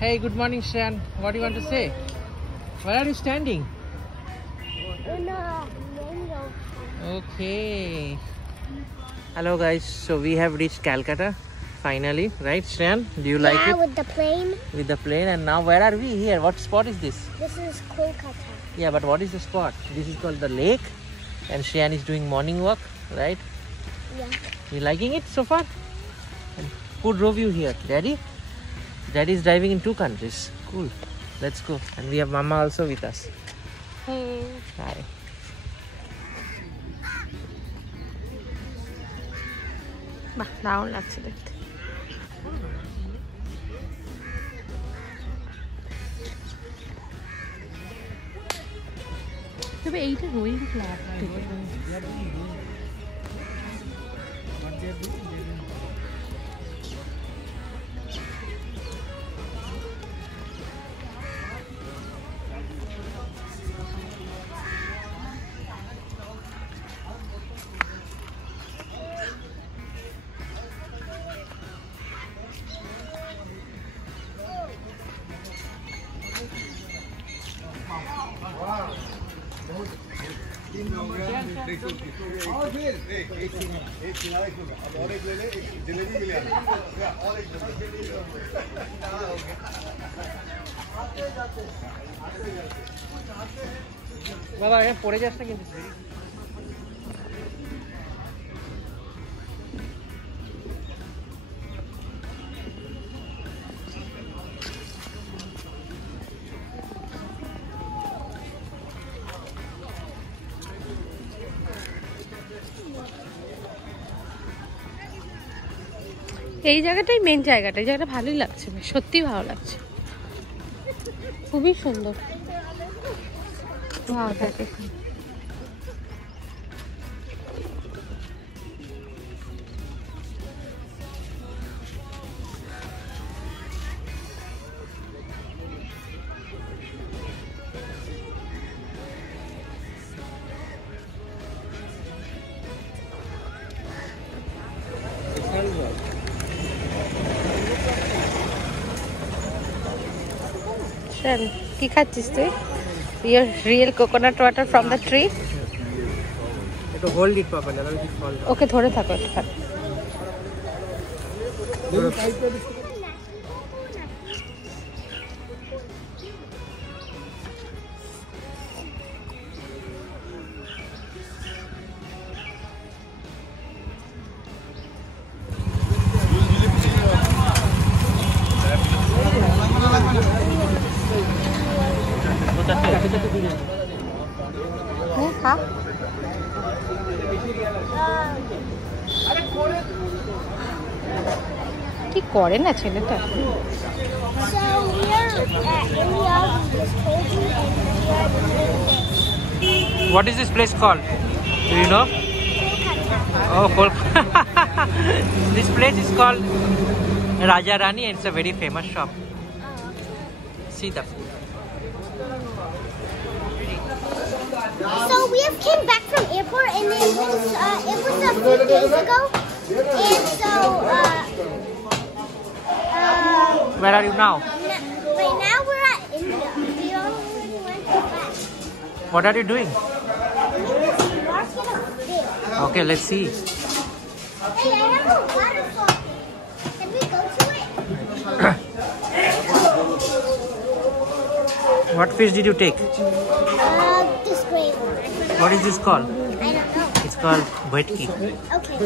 Hey, good morning, Shreyan. What do you want to say? Where are you standing? In a window. Okay. Hello, guys. So we have reached Calcutta finally, right, Shreyan? Do you like it? Yeah, with the plane. With the plane. And now where are we here? What spot is this? This is Kolkata. Yeah, but what is the spot? This is called the lake. And Shreyan is doing morning walk, right? Yeah. You liking it so far? And who drove you here? Daddy? Daddy is driving in 2 countries. Cool. Let's go. And we have Mama also with us. Hey. Hi. বাহ, দারুণ লাগছে দেখতে। তবে এইটা rowing club থেকে। বাবা এখানে পড়ে যাস না কিন্তু। এই জায়গাটাই মেন জায়গাটা, এই জায়গাটা ভালোই লাগছে, সত্যি ভালো লাগছে, খুবই সুন্দর। কি খাচ্ছিস তুই? Real coconut water from the tree? একটু hold it properly, otherwise it fall down. ওকে ধরে থাকো একটু। হ্যাঁ, কি করে না ছেলেটা। What is this place called? Do you know? Oh, this place is called Raja Rani and it's a very famous shop. See the food. So we have came back from airport and it was a few days ago, and so Where are you now? right now we're at India. We already went back. What are you doing? Market of fish. Okay, let's see. Hey, I have a waterfall. Can we go to it? What fish did you take? This great one. What is this called? I don't know. It's called bhetki. Okay.